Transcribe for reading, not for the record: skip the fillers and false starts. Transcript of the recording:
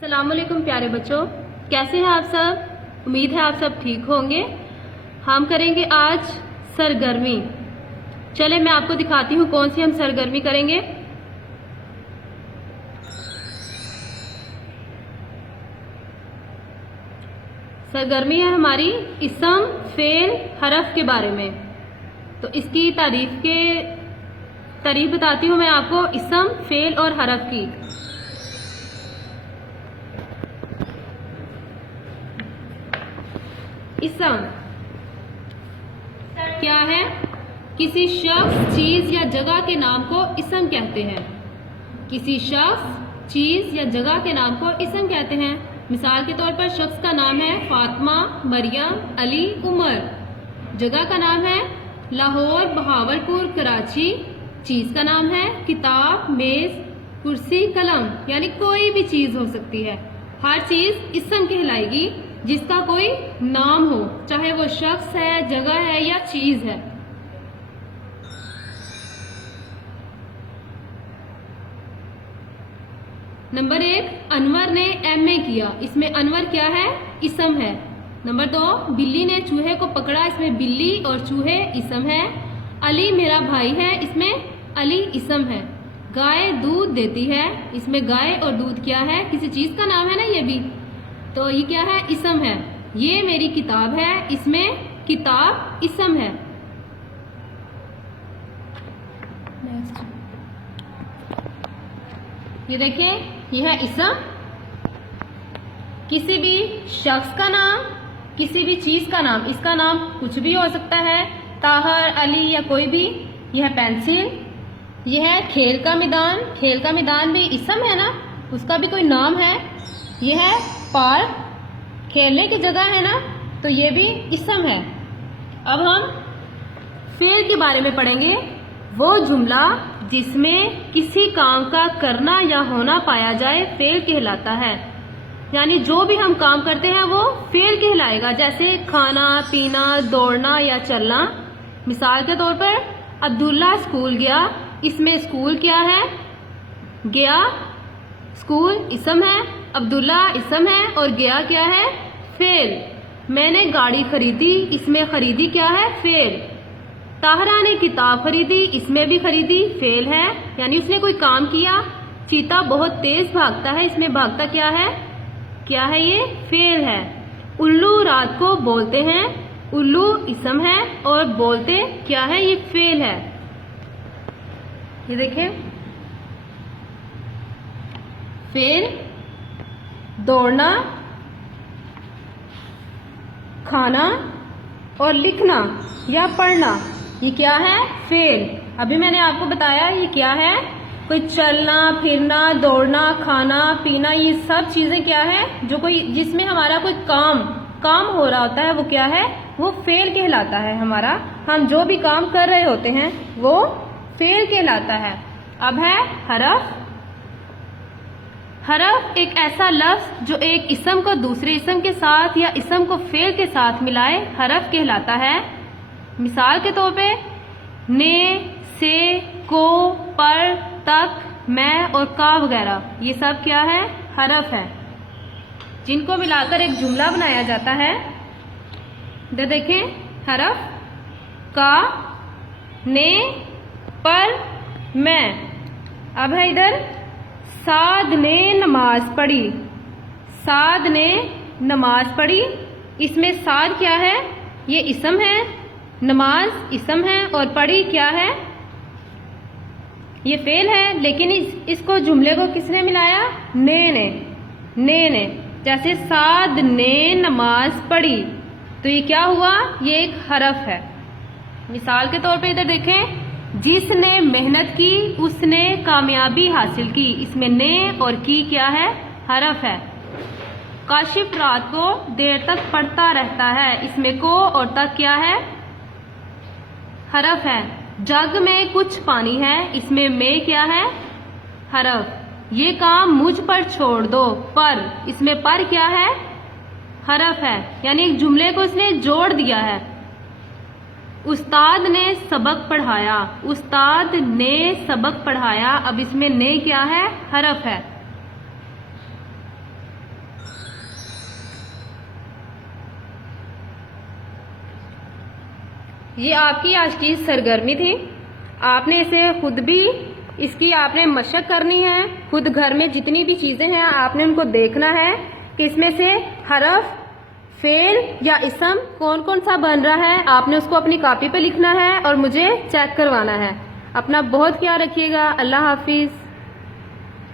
अस्सलाम वालेकुम प्यारे बच्चों, कैसे हैं आप सब। उम्मीद है आप सब ठीक होंगे। हम करेंगे आज सरगर्मी। चले मैं आपको दिखाती हूँ कौन सी हम सरगर्मी करेंगे। सरगर्मी है हमारी इसम फेल हरफ के बारे में। तो इसकी तारीफ बताती हूँ मैं आपको इसम फेल और हरफ की। इसम क्या है? किसी शख्स, चीज या जगह के नाम को इसम कहते हैं। किसी शख्स, चीज या जगह के नाम को इसम कहते हैं। मिसाल के तौर पर शख्स का नाम है फातिमा, मरियम, अली, उमर। जगह का नाम है लाहौर, बहावलपुर, कराची। चीज का नाम है किताब, मेज, कुर्सी, कलम। यानी कोई भी चीज हो सकती है। हर चीज इसम कहलाएगी जिसका कोई नाम हो, चाहे वो शख्स है, जगह है या चीज है। नंबर 1, अनवर ने एमए किया। इसमें अनवर क्या है? इसम है। नंबर 2, बिल्ली ने चूहे को पकड़ा। इसमें बिल्ली और चूहे इसम है। अली मेरा भाई है। इसमें अली इसम है। गाय दूध देती है। इसमें गाय और दूध क्या है? किसी चीज का नाम है ना ये भी, तो ये क्या है? इसम है। ये मेरी किताब है। इसमें किताब इसम है। नेक्स्ट ये देखिए, ये है इसम। किसी भी शख्स का नाम, किसी भी चीज का नाम, इसका नाम कुछ भी हो सकता है, ताहर, अली या कोई भी। यह है पेंसिल। यह है खेल का मैदान। खेल का मैदान भी इसम है ना, उसका भी कोई नाम है। यह है पार्क, खेलने की जगह है ना, तो ये भी इसम है। अब हम फेल के बारे में पढ़ेंगे। वो जुमला जिसमें किसी काम का करना या होना पाया जाए फेल कहलाता है। यानी जो भी हम काम करते हैं वो फेल कहलाएगा। जैसे खाना, पीना, दौड़ना या चलना। मिसाल के तौर पर अब्दुल्ला स्कूल गया। इसमें स्कूल क्या है? गया। स्कूल इसम है, अब्दुल्ला इसम है और गया क्या है? फेल। मैंने गाड़ी खरीदी। इसमें खरीदी क्या है? फेल। ताहरा ने किताब खरीदी। इसमें भी खरीदी फेल है, यानी उसने कोई काम किया। चीता बहुत तेज भागता है। इसमें भागता क्या है? क्या है ये? फेल है। उल्लू रात को बोलते हैं। उल्लू इसम है और बोलते क्या है? ये फेल है। ये देखें, फेल। दौड़ना, खाना और लिखना या पढ़ना, ये क्या है? फेल। अभी मैंने आपको बताया ये क्या है। कोई चलना, फिरना, दौड़ना, खाना, पीना, ये सब चीजें क्या है? जो कोई जिसमें हमारा कोई काम हो रहा होता है वो क्या है? वो फेल कहलाता है। हमारा हम जो भी काम कर रहे होते हैं वो फेल कहलाता है। अब है हरफ। हरफ एक ऐसा लफ्ज जो एक इसम को दूसरे इसम के साथ या इसम को फेल के साथ मिलाए हरफ कहलाता है। मिसाल के तौर पे ने, से, को, पर, तक, मैं और का वगैरह, ये सब क्या है? हरफ है, जिनको मिलाकर एक जुमला बनाया जाता है। इधर देखें, हरफ का, ने, पर, मैं। अब है इधर साद ने नमाज पढ़ी। साद ने नमाज पढ़ी। इसमें साद क्या है? ये इसम है, नमाज इसम है और पढ़ी क्या है? ये फेल है। लेकिन इसको जुमले को किसने मिलाया? ने। जैसे साद ने नमाज पढ़ी, तो ये क्या हुआ? ये एक हरफ है। मिसाल के तौर पे इधर देखें, जिसने मेहनत की उसने कामयाबी हासिल की। इसमें ने और की क्या है? हरफ है। काशिफ रात को देर तक पढ़ता रहता है। इसमें को और तक क्या है? हरफ है। जग में कुछ पानी है। इसमें में क्या है? हरफ। ये काम मुझ पर छोड़ दो। पर, इसमें पर क्या है? हरफ है, यानी एक जुमले को इसने जोड़ दिया है। उस्ताद ने सबक पढ़ाया। उस्ताद ने सबक पढ़ाया। अब इसमें ने क्या है? हरफ है। یہ آپ کی آج کی سرگرمی تھی. آپ نے اسے خود بھی اس کی آپ نے مشق کرنی ہے. خود گھر میں جتنی بھی چیزیں ہیں آپ نے ان کو دیکھنا ہے کہ اس میں سے حرف، فعل یا اسم کون کون سا بن رہا ہے. آپ نے اس کو اپنی کاپی پہ لکھنا ہے اور مجھے چیک کروانا ہے. اپنا بہت خیال رکھیے گا. اللہ حافظ.